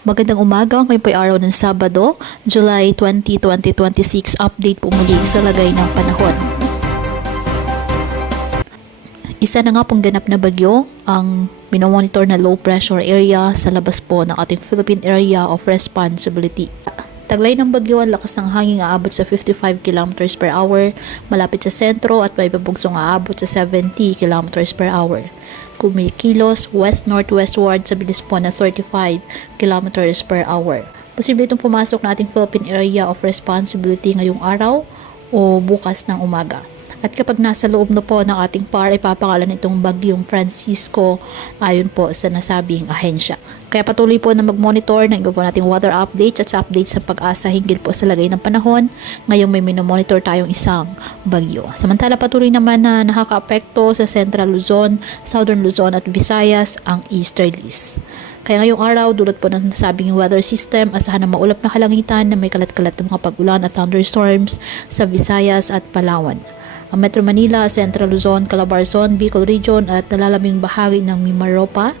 Magandang umaga, ngayon po ay araw ng Sabado, July 20, 2026. Update po muli sa lagay ng panahon. Isa na nga pong ganap na bagyo ang minomonitor na low pressure area sa labas po ng ating Philippine Area of Responsibility. Taglay ng bagyo, ang lakas ng hangin aabot sa 55 km per hour malapit sa sentro at may pabugsong aabot sa 70 km per hour. Kumikilos west-northwestward sa bilis po na 35 km per hour. Posible itong pumasok na ating Philippine Area of Responsibility ngayong araw o bukas ng umaga. At kapag nasa loob na po ng ating PAR, ipapakalan itong bagyong Francisco ayon po sa nasabing ahensya. Kaya patuloy po na mag-monitor ng iba po nating weather updates at sa updates ng pag-asa hinggil po sa lagay ng panahon. Ngayong may minomonitor tayong isang bagyo. Samantala patuloy naman na nakaka-apekto sa Central Luzon, Southern Luzon at Visayas ang easterlies. Kaya ngayong araw, dulot po ng nasabing weather system, asahan na maulap na kalangitan na may kalat-kalat ng mga pag-ulan at thunderstorms sa Visayas at Palawan. Ang Metro Manila, Central Luzon, Calabarzon, Bicol Region at nalalabing bahagi ng Mimaropa,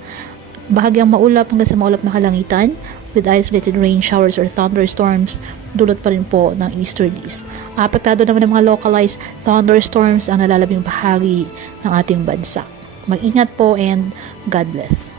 bahagyang maulap hanggang sa maulap na kalangitan with isolated rain showers or thunderstorms, dulot pa rin po ng easterlies. Apektado naman ng mga localized thunderstorms ang nalalabing bahagi ng ating bansa. Mag-ingat po and God bless.